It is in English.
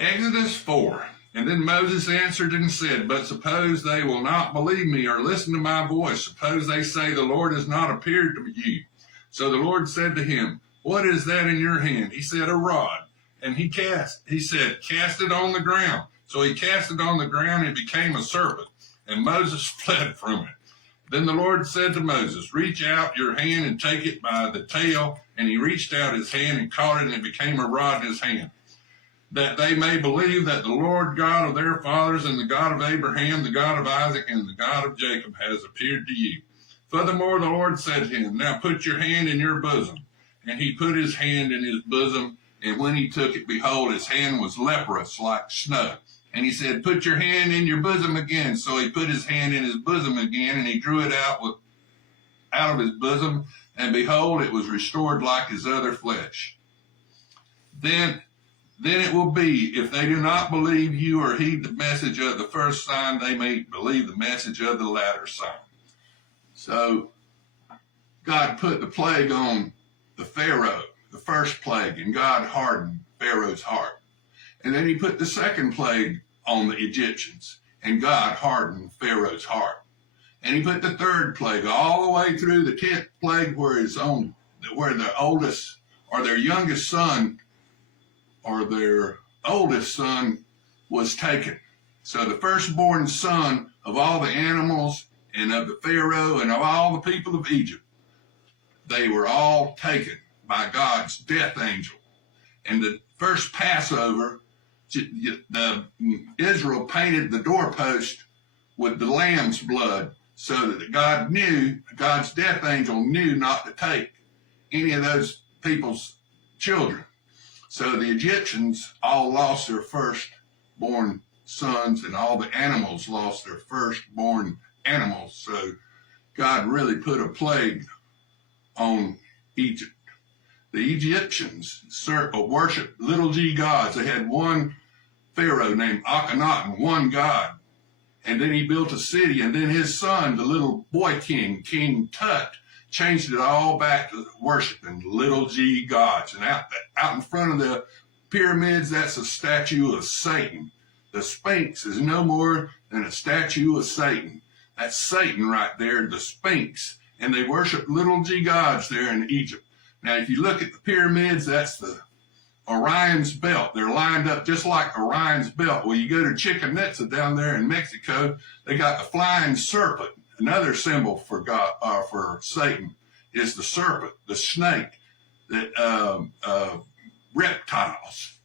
Exodus 4. And then Moses answered and said, But suppose they will not believe me or listen to my voice. Suppose they say, The Lord has not appeared to you. So the Lord said to him, What is that in your hand? He said, A rod. And he said, Cast it on the ground. So he cast it on the ground and it became a serpent. And Moses fled from it. Then the Lord said to Moses, Reach out your hand and take it by the tail. And he reached out his hand and caught it, and it became a rod in his hand, that they may believe that the Lord God of their fathers and the God of Abraham, the God of Isaac, and the God of Jacob has appeared to you. Furthermore, the Lord said to him, Now put your hand in your bosom. And he put his hand in his bosom, and when he took it, behold, his hand was leprous like snow. And he said, Put your hand in your bosom again. So he put his hand in his bosom again, and he drew it out of his bosom, and behold, it was restored like his other flesh. Then it will be, if they do not believe you or heed the message of the first sign, they may believe the message of the latter sign. So God put the plague on the Pharaoh, the first plague, and God hardened Pharaoh's heart. And then he put the second plague on the Egyptians, and God hardened Pharaoh's heart. And he put the third plague all the way through the 10th plague, where the oldest or their youngest son or their oldest son was taken. So the firstborn son of all the animals and of the Pharaoh and of all the people of Egypt, they were all taken by God's death angel. And the first Passover, Israel painted the doorpost with the lamb's blood, so that God's death angel knew not to take any of those people's children. So the Egyptians all lost their firstborn sons, and all the animals lost their firstborn animals. So God really put a plague on Egypt. The Egyptians worshiped little g gods. They had one Pharaoh named Akhenaten, one god. And then he built a city, and then his son, the little boy king, King Tut, changed it all back to worshiping little g gods. And out in front of the pyramids, that's a statue of Satan. The Sphinx is no more than a statue of Satan. That's Satan right there, the Sphinx. And they worship little g gods there in Egypt. Now, if you look at the pyramids, that's the Orion's belt. They're lined up just like Orion's belt. Well, you go to Chichen Itza down there in Mexico, they got the flying serpent. Another symbol for God, for Satan, is the serpent, the snake, that reptiles.